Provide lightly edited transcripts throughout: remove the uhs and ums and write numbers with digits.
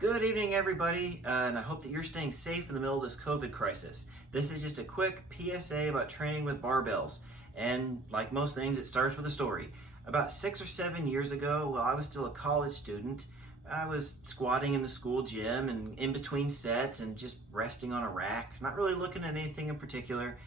Good evening, everybody, and I hope that you're staying safe in the middle of this COVID crisis. This is just a quick PSA about training with barbells, and like most things, it starts with a story. About 6 or 7 years ago, while I was still a college student, I was squatting in the school gym and in between sets and just resting on a rack, not really looking at anything in particular,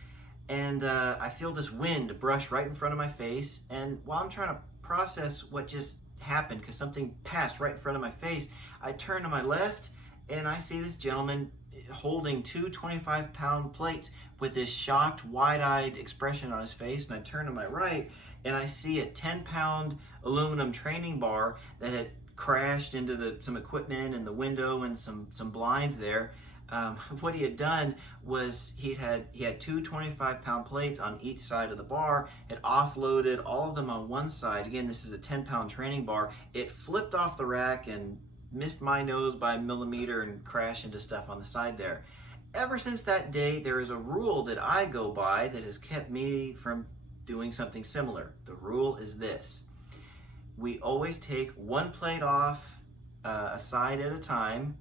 and I feel this wind brush right in front of my face, and while I'm trying to process what just happened because something passed right in front of my face, I turn to my left and I see this gentleman holding two 25-pound plates with this shocked, wide-eyed expression on his face, and I turn to my right and I see a 10-pound aluminum training bar that had crashed into some equipment and the window and some blinds there. What he had done was he had two 25-pound plates on each side of the bar, had offloaded all of them on one side. Again, this is a 10-pound training bar. It flipped off the rack and missed my nose by a millimeter and crashed into stuff on the side there. Ever since that day, there is a rule that I go by that has kept me from doing something similar. The rule is this: we always take one plate off a side at a time,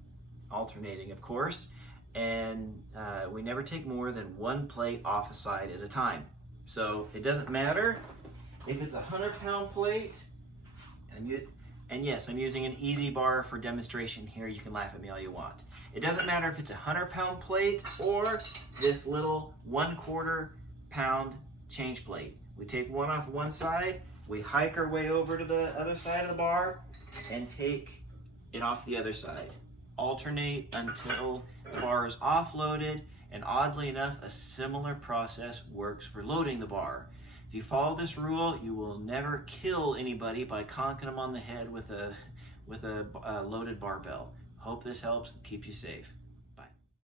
alternating of course, and we never take more than one plate off a side at a time. So it doesn't matter if it's a 100-pound plate, and yes, I'm using an easy bar for demonstration here. You can laugh at me all you want. It doesn't matter if it's a 100-pound plate or this little 1/4 pound change plate. We take one off one side, we hike our way over to the other side of the bar and take it off the other side. Alternate until the bar is offloaded, and oddly enough, a similar process works for loading the bar. If you follow this rule, you will never kill anybody by conking them on the head with a loaded barbell. Hope this helps and keeps you safe.